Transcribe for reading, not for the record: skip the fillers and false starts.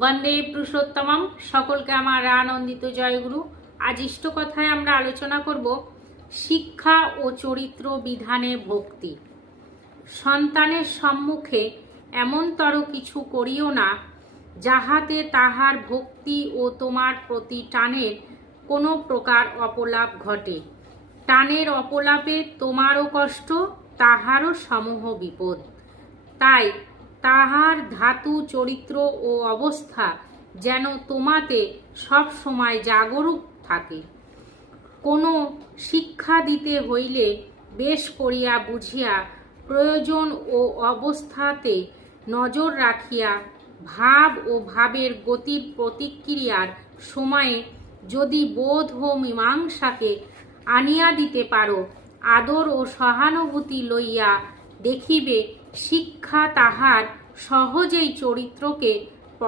বন্দে পুরুষোত্তমম। সকলকে আমার আনন্দিত জয়গুরু। আজ ইষ্ট কথায় আমরা আলোচনা করব শিক্ষা ও চরিত্র বিধানে ভক্তি। সন্তানের সম্মুখে এমনতর কিছু করিও না যাহাতে তাহার ভক্তি ও তোমার প্রতি টানের কোনো প্রকার অপলাপ ঘটে। টানের অপলাপে তোমারও কষ্ট, তাহারও সমূহ বিপদ। তাই তাহার ধাতু, চরিত্র ও অবস্থা যেন তোমাতে সব সময় জাগরূক থাকে। কোনো শিক্ষা দিতে হইলে বেশ করিয়া বুঝিয়া প্রয়োজন ও অবস্থাতে নজর রাখিয়া ভাব ও ভাবের গতির প্রতিক্রিয়ার সময়ে যদি বোধ ও মীমাংসাকে আনিয়া দিতে পারো, আদর ও সহানুভূতি লইয়া দেখিবে শিক্ষা তাহার সহজেই চরিত্রকে